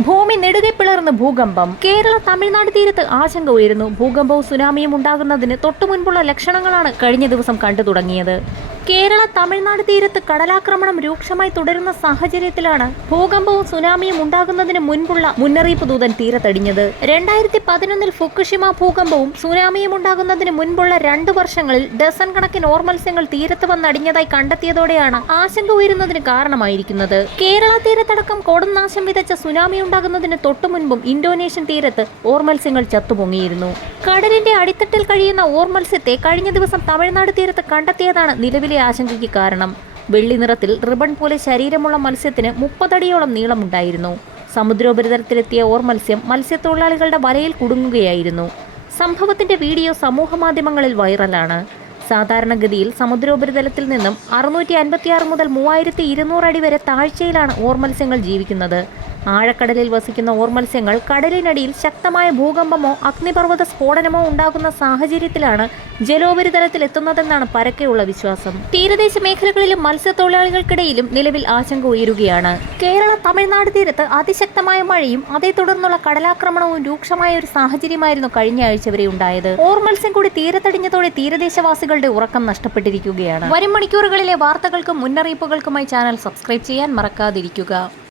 ഭൂമി നെടുകെ പിളർന്ന് ഭൂകമ്പം. കേരള തമിഴ്നാട് തീരത്ത് ആശങ്ക ഉയരുന്നു. ഭൂകമ്പവും സുനാമിയും ഉണ്ടാകുന്നതിന് തൊട്ടു മുൻപുള്ള ലക്ഷണങ്ങളാണ് കഴിഞ്ഞ ദിവസം കണ്ടു തുടങ്ങിയത്. കേരള തമിഴ്നാട് തീരത്ത് കടലാക്രമണം രൂക്ഷമായി തുടരുന്ന സാഹചര്യത്തിലാണ് ഭൂകമ്പവും സുനാമിയും ഉണ്ടാകുന്നതിന് മുൻപുള്ള മുന്നറിയിപ്പ് ദൂതൻ തീരത്തടിഞ്ഞത്. രണ്ടായിരത്തി പതിനൊന്നിൽ ഫുക്കുഷിമ ഭൂകമ്പവും സുനാമിയും ഉണ്ടാകുന്നതിന് മുൻപുള്ള രണ്ടു വർഷങ്ങളിൽ ഡസൺ കണക്കിന് ഓർ മത്സ്യങ്ങൾ തീരത്ത് വന്നടിഞ്ഞതായി കണ്ടെത്തിയതോടെയാണ് ആശങ്ക ഉയരുന്നതിന് കാരണമായിരിക്കുന്നത്. കേരള തീരത്തടക്കം കൊടും നാശം വിതച്ച സുനാമി ഉണ്ടാകുന്നതിന് തൊട്ടു മുൻപും ഇന്തോനേഷ്യൻ തീരത്ത് ഓർ മത്സ്യങ്ങൾ ചത്തുപൊങ്ങിയിരുന്നു. കടലിന്റെ അടിത്തട്ടിൽ കഴിയുന്ന ഓർ മത്സ്യത്തെ കഴിഞ്ഞ ദിവസം തമിഴ്നാട് തീരത്ത് കണ്ടെത്തിയതാണ് നിലവിലെ ആശങ്കയ്ക്ക് കാരണം. വെള്ളി നിറത്തിൽ റിബൺ പോലെ ശരീരമുള്ള മത്സ്യത്തിന് മുപ്പതടിയോളം നീളമുണ്ടായിരുന്നു. സമുദ്രോപരിതലത്തിലെത്തിയ ഓർ മത്സ്യം മത്സ്യത്തൊഴിലാളികളുടെ വലയിൽ കുടുങ്ങുകയായിരുന്നു. സംഭവത്തിന്റെ വീഡിയോ സമൂഹമാധ്യമങ്ങളിൽ വൈറലാണ്. സാധാരണഗതിയിൽ സമുദ്രോപരിതലത്തിൽ നിന്നും അറുന്നൂറ്റി അൻപത്തിയാറ് മുതൽ മൂവായിരത്തി ഇരുന്നൂറ് അടി വരെ താഴ്ചയിലാണ് ഓർ മത്സ്യങ്ങൾ ജീവിക്കുന്നത്. ആഴക്കടലിൽ വസിക്കുന്ന ഓർമത്സ്യങ്ങൾ കടലിനടിയിൽ ശക്തമായ ഭൂകമ്പമോ അഗ്നിപർവത സ്ഫോടനമോ ഉണ്ടാകുന്ന സാഹചര്യത്തിലാണ് ജലോപരിതലത്തിൽ എത്തുന്നതെന്നാണ് പരക്കെയുള്ള വിശ്വാസം. തീരദേശ മേഖലകളിലും മത്സ്യത്തൊഴിലാളികൾക്കിടയിലും നിലവിൽ ആശങ്ക ഉയരുകയാണ്. കേരള തമിഴ്നാട് തീരത്ത് അതിശക്തമായ മഴയും അതേ തുടർന്നുള്ള കടലാക്രമണവും രൂക്ഷമായ ഒരു സാഹചര്യമായിരുന്നു കഴിഞ്ഞ ആഴ്ച വരെ ഉണ്ടായത്. ഓർമത്സ്യം കൂടി തീരത്തടിഞ്ഞതോടെ തീരദേശവാസികളുടെ ഉറക്കം നഷ്ടപ്പെട്ടിരിക്കുകയാണ്. വരും മണിക്കൂറുകളിലെ വാർത്തകൾക്കും മുന്നറിയിപ്പുകൾക്കുമായി ചാനൽ സബ്സ്ക്രൈബ് ചെയ്യാൻ മറക്കാതിരിക്കുക.